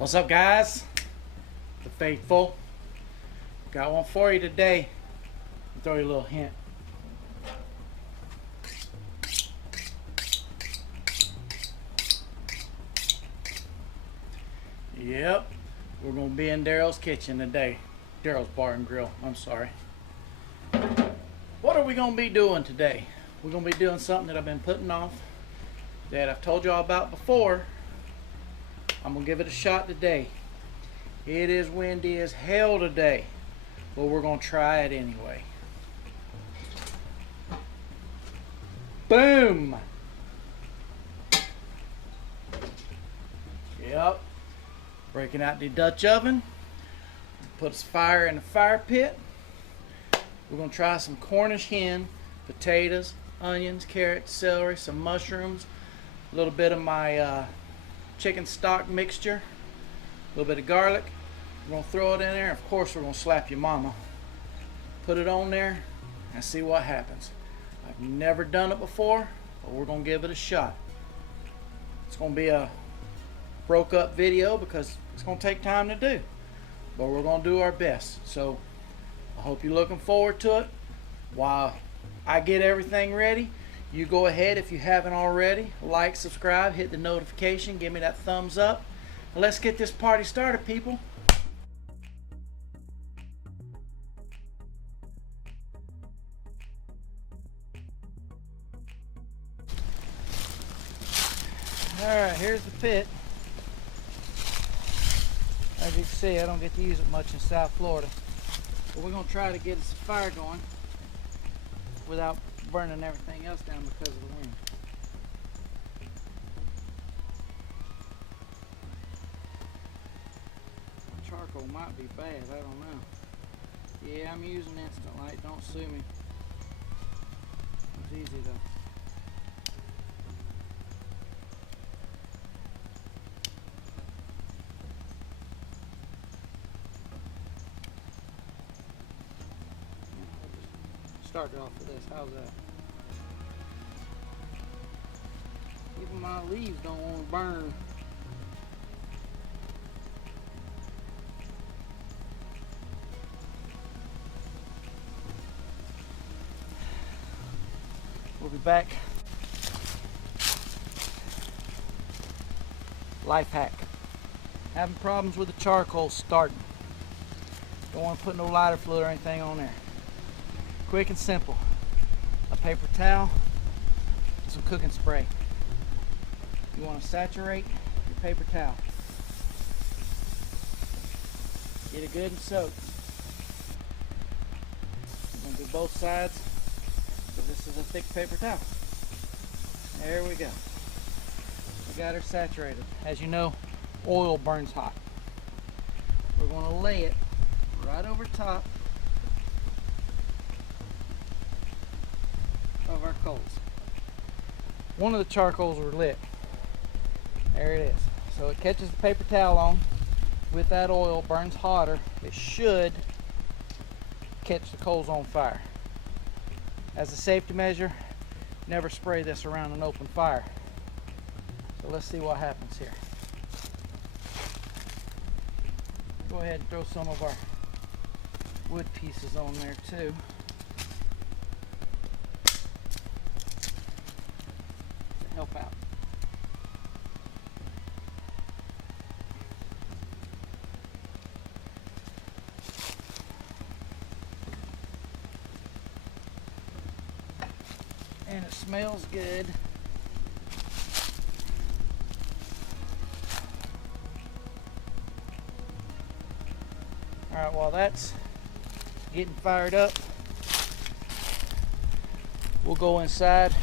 What's up, guys? The faithful. Got one for you today. I'll throw you a little hint. Yep, we're gonna be in Daryl's kitchen today. Daryl's Bar and Grill, I'm sorry. What are we gonna be doing today? We're gonna be doing something that I've been putting off, that I've told y'all about before. I'm gonna give it a shot today. It is windy as hell today, but we're gonna try it anyway. Boom! Yep. Breaking out the Dutch oven. Put some fire in the fire pit. We're gonna try some Cornish hen, potatoes, onions, carrots, celery, some mushrooms, a little bit of my chicken stock mixture, a little bit of garlic. We're gonna throw it in there. Of course, we're gonna slap your mama. Put it on there and see what happens. I've never done it before, but we're gonna give it a shot. It's gonna be a broke up video because it's gonna take time to do, but we're gonna do our best. So I hope you're looking forward to it. While I get everything ready, you go ahead, if you haven't already, like, subscribe, hit the notification, give me that thumbs up, and let's get this party started, people. Alright, here's the pit. As you can see, I don't get to use it much in South Florida, but we're going to try to get us a fire going without burning everything else down because of the wind. Charcoal might be bad, I don't know. Yeah, I'm using instant light, don't sue me. It's easy though. Start off with this. How's that? Even my leaves don't want to burn. We'll be back. Life hack. Having problems with the charcoal starting. Don't want to put no lighter fluid or anything on there. Quick and simple. A paper towel, some cooking spray. You want to saturate your paper towel. Get it good and soaked. We're going to do both sides, so this is a thick paper towel. There we go. We got her saturated. As you know, oil burns hot. We're going to lay it right over top of our coals. One of the charcoals were lit. There it is. So it catches the paper towel on with that oil, burns hotter. It should catch the coals on fire. As a safety measure, never spray this around an open fire. So let's see what happens here. Go ahead and throw some of our wood pieces on there too. Help out. And it smells good. Alright, while that's getting fired up, we'll go inside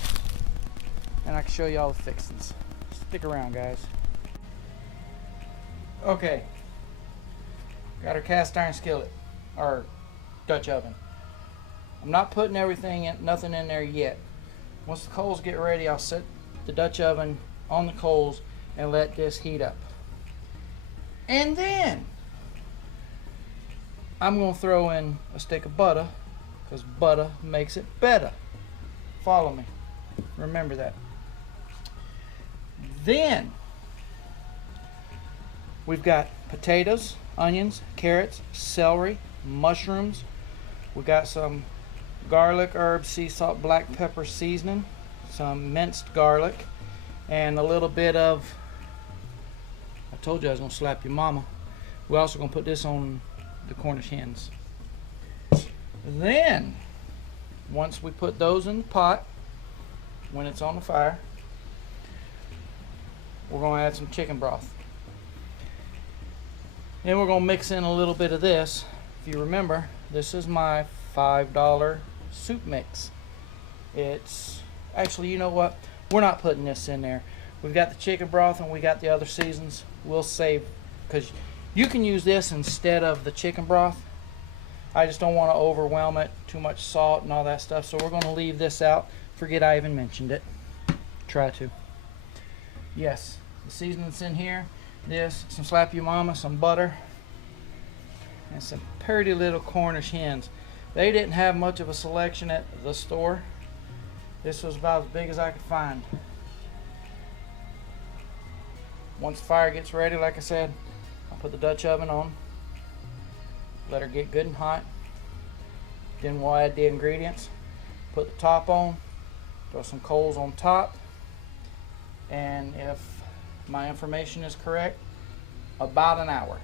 and I can show you all the fixings. Stick around, guys. Okay, got our cast iron skillet, or Dutch oven. I'm not putting nothing in there yet. Once the coals get ready, I'll set the Dutch oven on the coals and let this heat up. And then I'm gonna throw in a stick of butter, because butter makes it better. Follow me. Remember that. Then We've got potatoes, onions, carrots, celery, mushrooms. We got some garlic, herbs, sea salt, black pepper seasoning, some minced garlic, and a little bit of, I told you I was going to slap your mama. We're also going to put this on the Cornish hens. Then, once we put those in the pot, when it's on the fire, we're going to add some chicken broth. Then we're going to mix in a little bit of this. If you remember, this is my $5 soup mix. It's actually, you know what? We're not putting this in there. We've got the chicken broth and we got the other seasons. We'll save, because you can use this instead of the chicken broth. I just don't want to overwhelm it, too much salt and all that stuff, so we're going to leave this out. Forget I even mentioned it. Try to. Yes, the seasoning's in here. This, some Slap Your Mama, some butter, and some pretty little Cornish hens. They didn't have much of a selection at the store. This was about as big as I could find. Once the fire gets ready, like I said, I'll put the Dutch oven on. Let her get good and hot. Then we'll add the ingredients. Put the top on. Throw some coals on top. And if my information is correct, about an hour.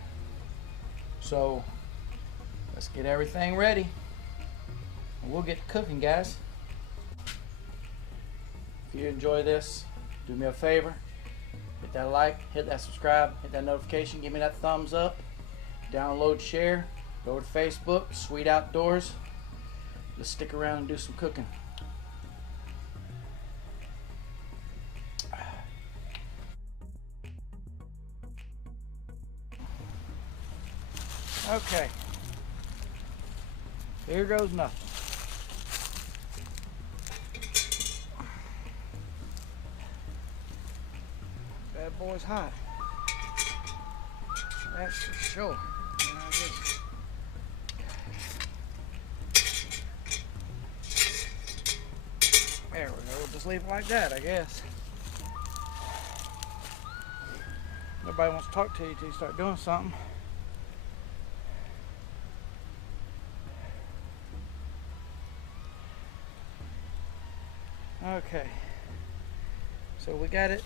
So let's get everything ready. And we'll get to cooking, guys. If you enjoy this, do me a favor. Hit that like, hit that subscribe, hit that notification, give me that thumbs up. Download, share. Go to Facebook, Sweet Outdoors. Let's stick around and do some cooking. Okay. Here goes nothing. Bad boy's hot. That's for sure. There we go. We'll just leave it like that, I guess. Nobody wants to talk to you till you start doing something. Okay. So we got it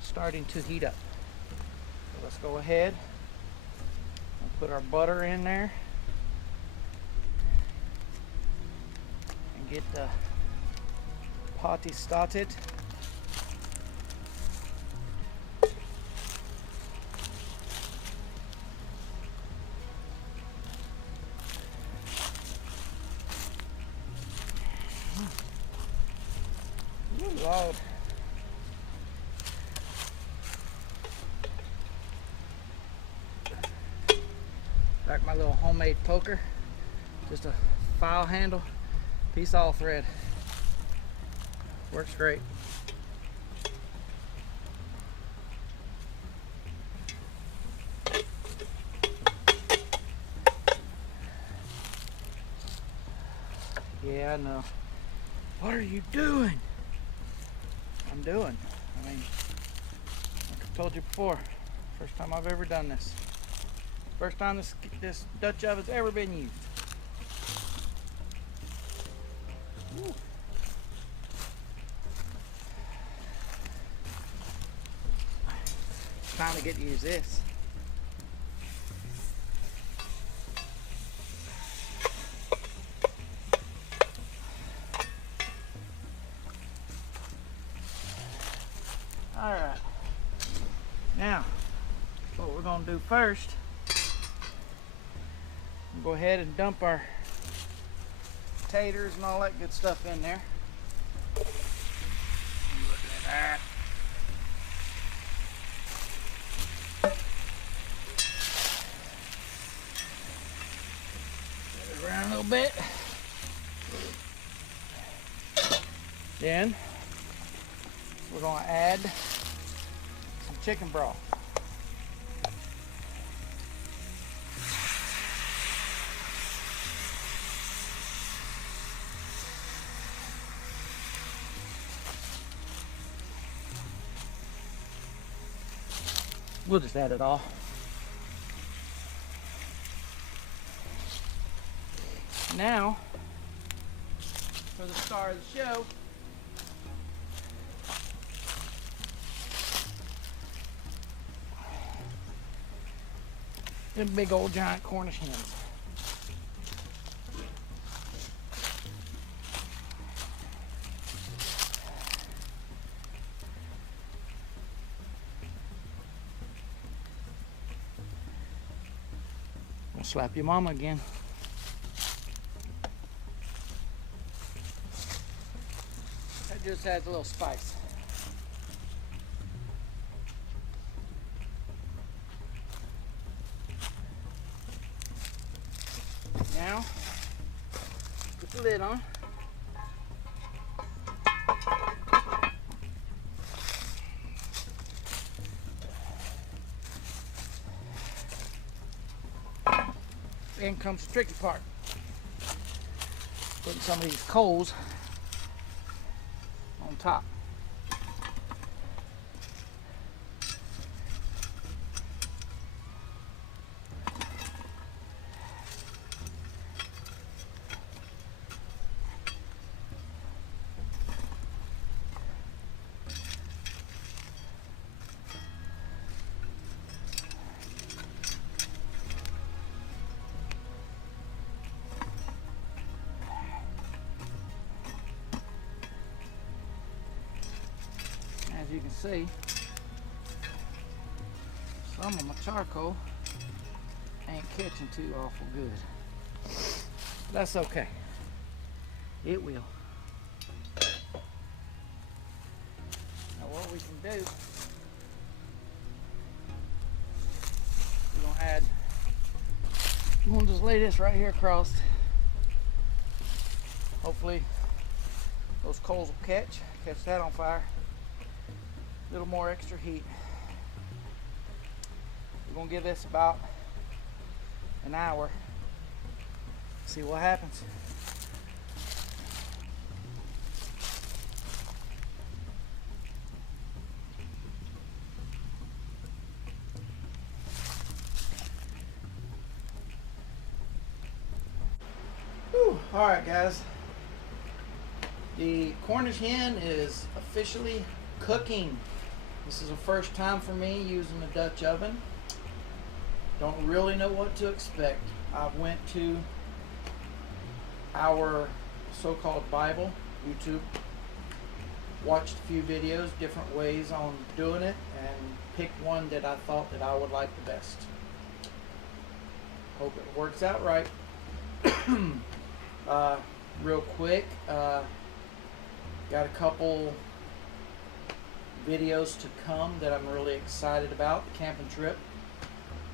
starting to heat up. So let's go ahead and put our butter in there and get the party started. Ooh, Lord. Like my little homemade poker, just a file handle, piece of all thread. Works great. Yeah, I know. What are you doing? I'm doing. I mean, like I told you before, first time I've ever done this. First time this Dutch oven's ever been used. Ooh. Time to get to use this. All right. Now, what we're gonna do first, we'll go ahead and dump our taters and all that good stuff in there. Look at that. Get it around a little bit. Then we're going to add some chicken broth. We'll just add it all. Now, for the star of the show, them big old giant Cornish hens. I'll slap your mama again. That just adds a little spice. Now, put the lid on. Then comes the tricky part. Putting some of these coals on top. As you can see, some of my charcoal ain't catching too awful good. That's okay. It will. Now what we can do, we're gonna just lay this right here across. Hopefully those coals will catch that on fire. A little more extra heat. We're gonna give this about an hour. See what happens. All right, guys. The Cornish hen is officially cooking. This is the first time for me using a Dutch oven. Don't really know what to expect. I went to our so-called Bible, YouTube, watched a few videos, different ways on doing it, and picked one that I thought that I would like the best. Hope it works out right. Real quick, got a couple videos to come that I'm really excited about. The camping trip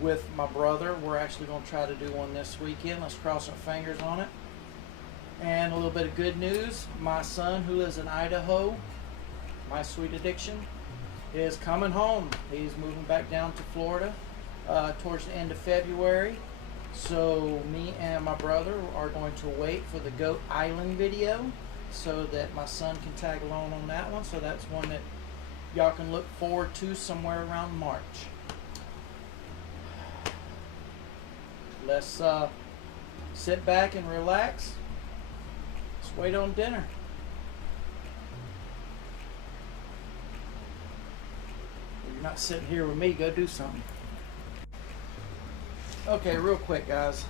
with my brother. We're actually going to try to do one this weekend. Let's cross our fingers on it. And a little bit of good news. My son, who lives in Idaho, my sweet addiction, is coming home. He's moving back down to Florida towards the end of February. So me and my brother are going to wait for the Goat Island video so that my son can tag along on that one. So that's one that y'all can look forward to somewhere around March. Let's sit back and relax. Let's wait on dinner. You're not sitting here with me. Go do something. Okay, real quick, guys.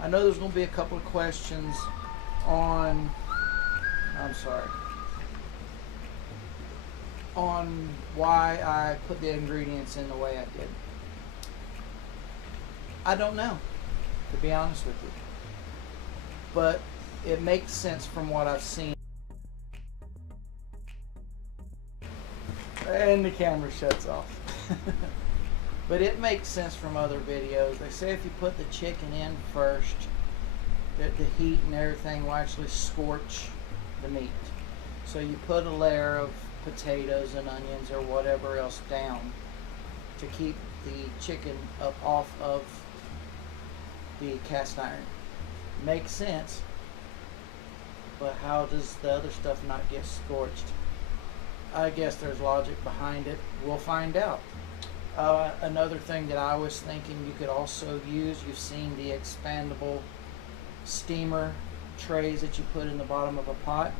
I know there's going to be a couple of questions on, on why I put the ingredients in the way I did. I don't know, to be honest with you. But it makes sense from what I've seen. And the camera shuts off. But it makes sense from other videos. They say if you put the chicken in first, that the heat and everything will actually scorch the meat. So you put a layer of potatoes and onions or whatever else down to keep the chicken up off of the cast iron. Makes sense, but how does the other stuff not get scorched? I guess there's logic behind it. We'll find out. Another thing that I was thinking you could also use, you've seen the expandable steamer trays that you put in the bottom of a pot.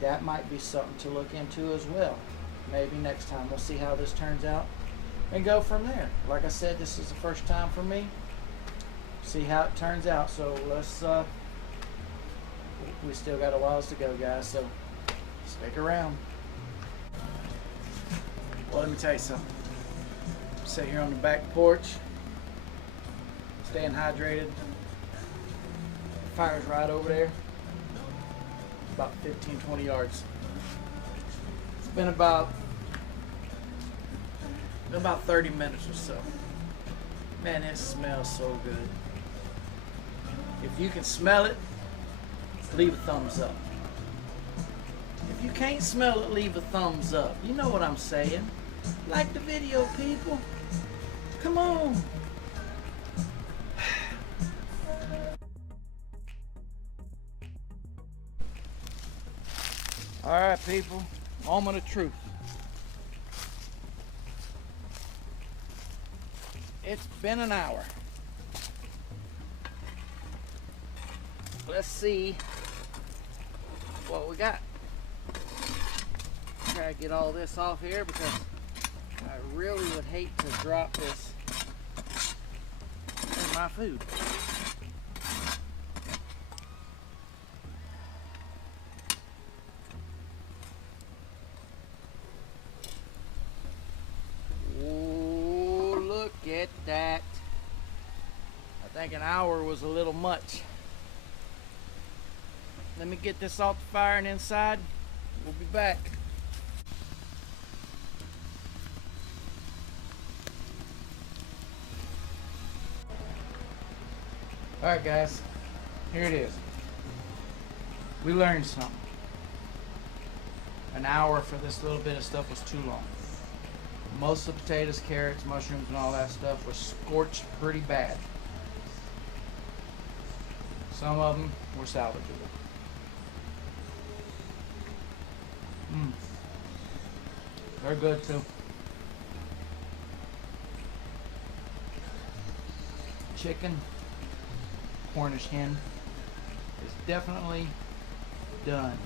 That might be something to look into as well. Maybe next time. We'll see how this turns out and go from there. Like I said, this is the first time for me. See how it turns out. So let's we still got a while to go, guys, so stick around. Well, let me tell you something. Sit here on the back porch, staying hydrated. The fire's right over there, about 15-20 yards. It's been about 30 minutes or so. Man, it smells so good. If you can smell it, leave a thumbs up. If you can't smell it, leave a thumbs up. You know what I'm saying. Like the video, people. Come on. All right, people. Moment of truth. It's been an hour. Let's see what we got. Try to get all this off here because I really would hate to drop this in my food. Oh, look at that. I think an hour was a little much. Let me get this off the fire and inside. We'll be back. Alright guys, here it is. We learned something. An hour for this little bit of stuff was too long. Most of the potatoes, carrots, mushrooms, and all that stuff was scorched pretty bad. Some of them were salvageable. They're good too. Chicken, Cornish hen is definitely done.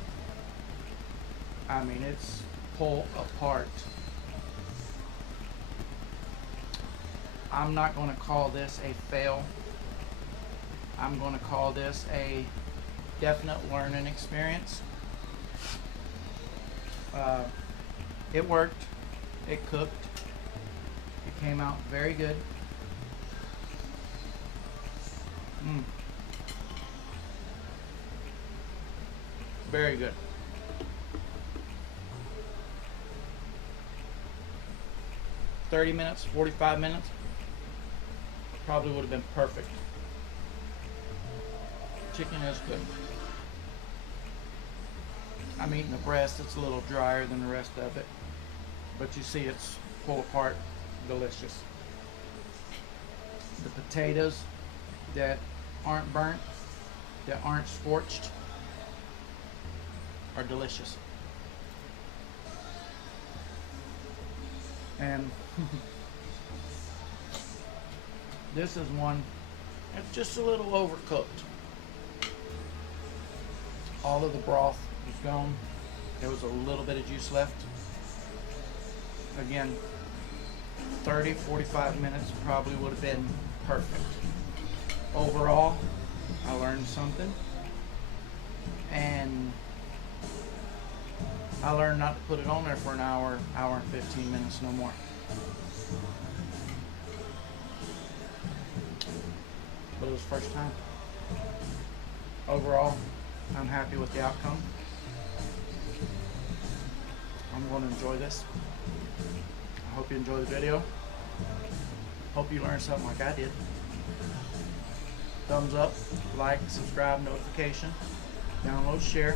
I mean, it's pulled apart. I'm not going to call this a fail. I'm going to call this a definite learning experience. It worked. It cooked. It came out very good. Very good. $30 minutes, 45 minutes, probably would have been perfect. Chicken is good. I'm eating the breast. It's a little drier than the rest of it, but you see it's pulled apart, delicious. The potatoes that aren't burnt, that aren't scorched, are delicious. And this is one that's just a little overcooked. All of the broth was gone. There was a little bit of juice left. Again, 30-45 minutes probably would have been perfect. Overall, I learned something, and I learned not to put it on there for an hour and 15 minutes, no more. But it was the first time. Overall, I'm happy with the outcome. I'm going to enjoy this. I hope you enjoy the video. Hope you learned something like I did. Thumbs up, like, subscribe, notification, download, share.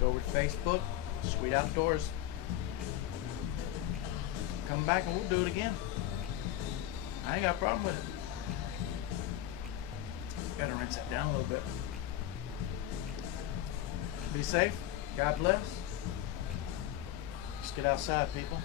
Go over to Facebook, Sweet Outdoors. Come back and we'll do it again. I ain't got a problem with it. Gotta rinse it down a little bit. Be safe. God bless. Let's get outside, people.